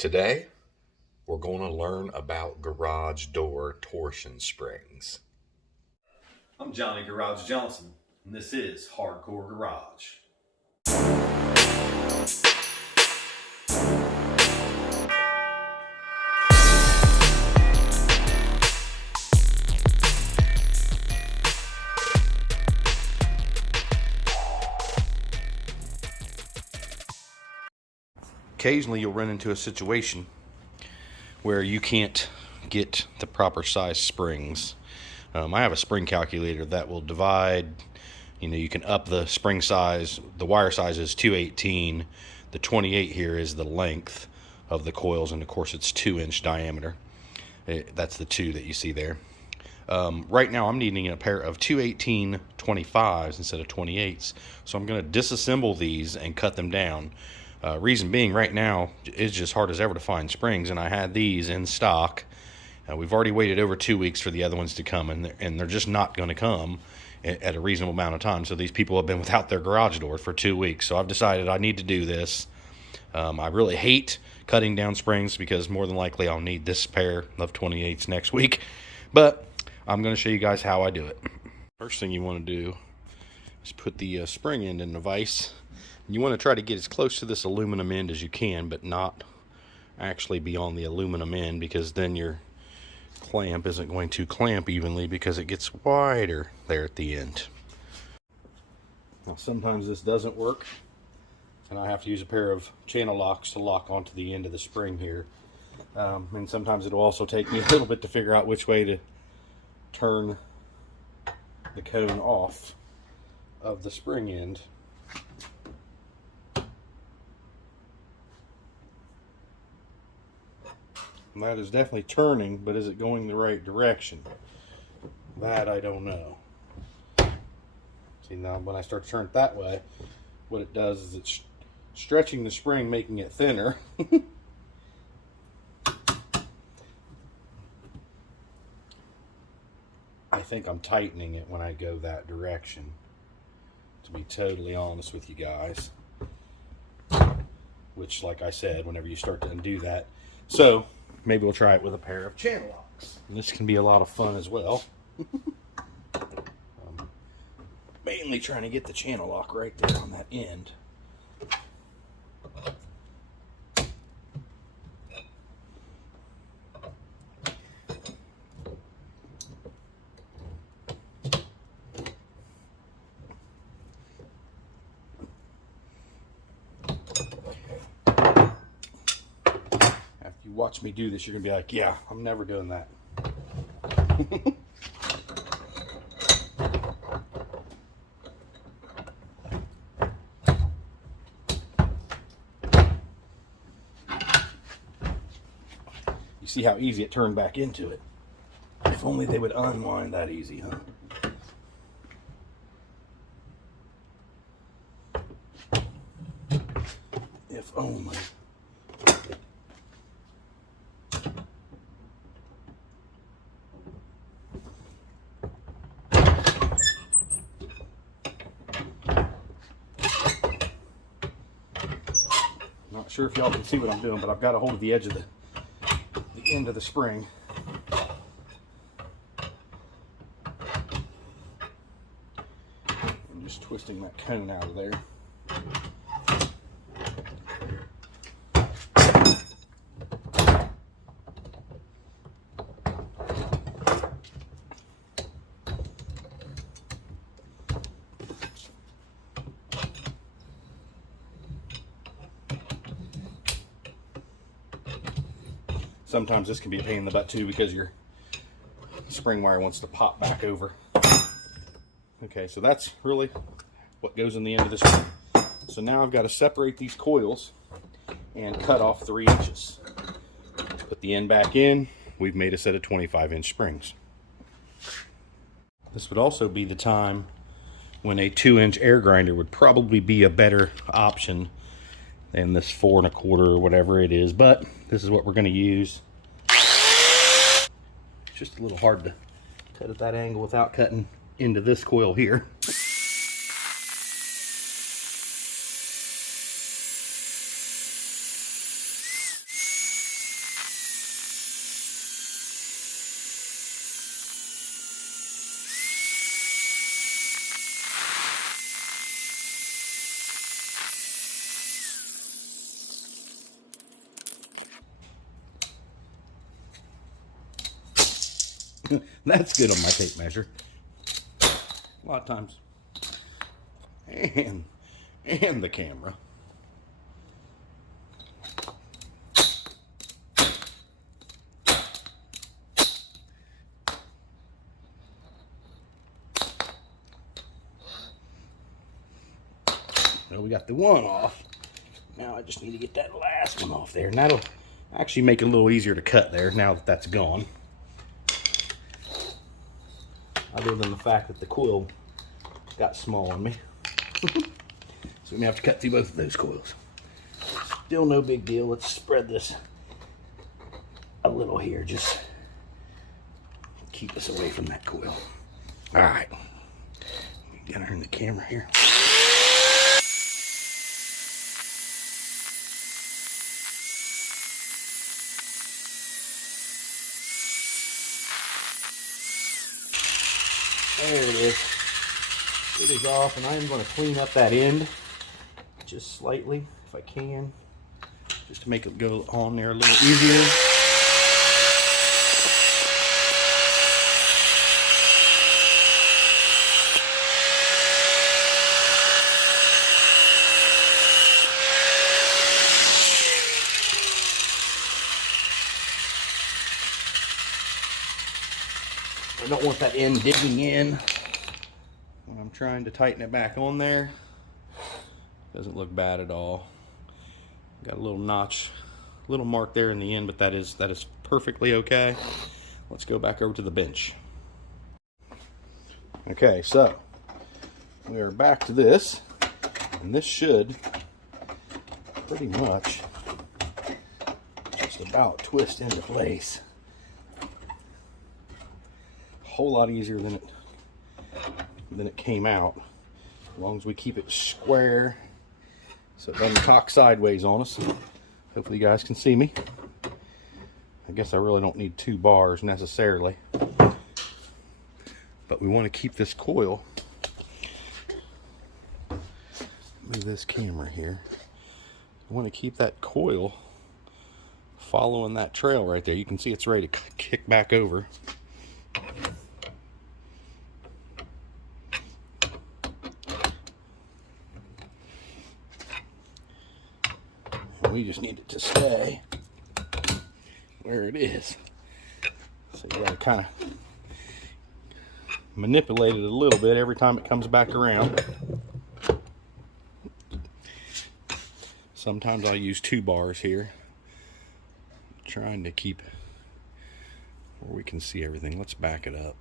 Today, we're going to learn about garage door torsion springs. I'm Johnny Garage Johnson, and this is Hardcore Garage. Occasionally you'll run into a situation where you can't get the proper size springs. I have a spring calculator that will divide, you can up the spring size. The wire size is 218. The 28 here is the length of the coils, and of course it's 2-inch diameter. That's the 2 that you see there. Right now I'm needing a pair of 218 25s instead of 28s, so I'm going to disassemble these and cut them down. Reason being, right now it's just hard as ever to find springs, and I had these in stock. We've already waited over 2 weeks for the other ones to come, and they're just not going to come at a reasonable amount of time. So these people have been without their garage door for 2 weeks. So I've decided I need to do this. I really hate cutting down springs because more than likely I'll need this pair of 28s next week. But I'm going to show you guys how I do it. First thing you want to do is put the spring end in the vise. You want to try to get as close to this aluminum end as you can, but not actually be on the aluminum end, because then your clamp isn't going to clamp evenly because it gets wider there at the end. Now sometimes this doesn't work, and I have to use a pair of channel locks to lock onto the end of the spring here. And sometimes it'll also take me a little bit to figure out which way to turn the cone off of the spring end. And that is definitely turning, but is it going the right direction? That I don't know. See, now when I start to turn it that way, what it does is it's stretching the spring, making it thinner. I think I'm tightening it when I go that direction, to be totally honest with you guys. Which, like I said, whenever you start to undo that. So maybe we'll try it with a pair of channel locks. And this can be a lot of fun as well. Mainly trying to get the channel lock right there on that end. Watch me do this, you're gonna be like, yeah, I'm never doing that. You see how easy it turned back into it. If only they would unwind that easy, huh? If only. Not sure if y'all can see what I'm doing, but I've got a hold of the edge of the end of the spring. I'm just twisting that cone out of there. Sometimes this can be a pain in the butt too, because your spring wire wants to pop back over. Okay, so that's really what goes in the end of the spring. So now I've got to separate these coils and cut off 3 inches. Put the end back in. We've made a set of 25-inch springs. This would also be the time when a 2-inch air grinder would probably be a better option than this 4 1/4 or whatever it is, but this is what we're going to use. It's just a little hard to cut at that angle without cutting into this coil here. That's good on my tape measure. A lot of times. And the camera. Well, we got the one off. Now I just need to get that last one off there. And that'll actually make it a little easier to cut there now that that's gone. Other than the fact that the coil got small on me. So we may have to cut through both of those coils. Still no big deal. Let's spread this a little here. Just keep us away from that coil. All right. Gotta turn the camera here. There it is. It is off, and I am going to clean up that end just slightly, if I can, just to make it go on there a little easier. I don't want that end digging in when I'm trying to tighten it back on there. Doesn't look bad at all. Got a little notch, little mark there in the end, but that is perfectly okay. Let's go back over to the bench. Okay, so we are back to this, and this should pretty much just about twist into place. Whole lot easier than it came out, as long as we keep it square so it doesn't cock sideways on us. Hopefully you guys can see me. I guess I really don't need 2 bars necessarily, but we want to keep this coil, move this camera here, we want to keep that coil following that trail right there. You can see it's ready to kick back over. We just need it to stay where it is. So you gotta kind of manipulate it a little bit every time it comes back around. Sometimes I'll use 2 bars here, trying to keep where we can see everything. Let's back it up.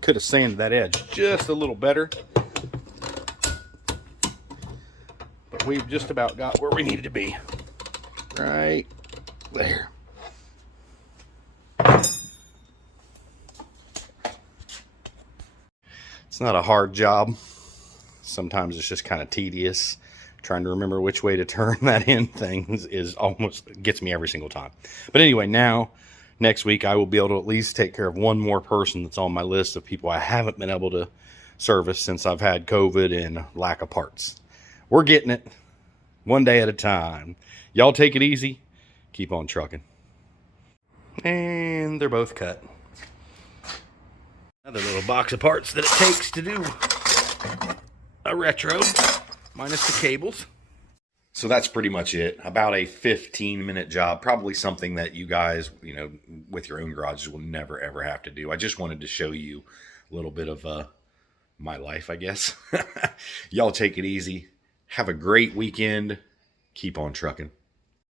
Could have sanded that edge just a little better, but we've just about got where we needed to be, right there. It's not a hard job. Sometimes it's just kind of tedious. Trying to remember which way to turn that end thing is almost gets me every single time. But anyway, now next week, I will be able to at least take care of one more person that's on my list of people I haven't been able to service since I've had COVID and lack of parts. We're getting it one day at a time. Y'all take it easy. Keep on trucking. And they're both cut. Another little box of parts that it takes to do a retro, minus the cables. So that's pretty much it. About a 15-minute job. Probably something that you guys, with your own garages will never, ever have to do. I just wanted to show you a little bit of my life, I guess. Y'all take it easy. Have a great weekend. Keep on trucking.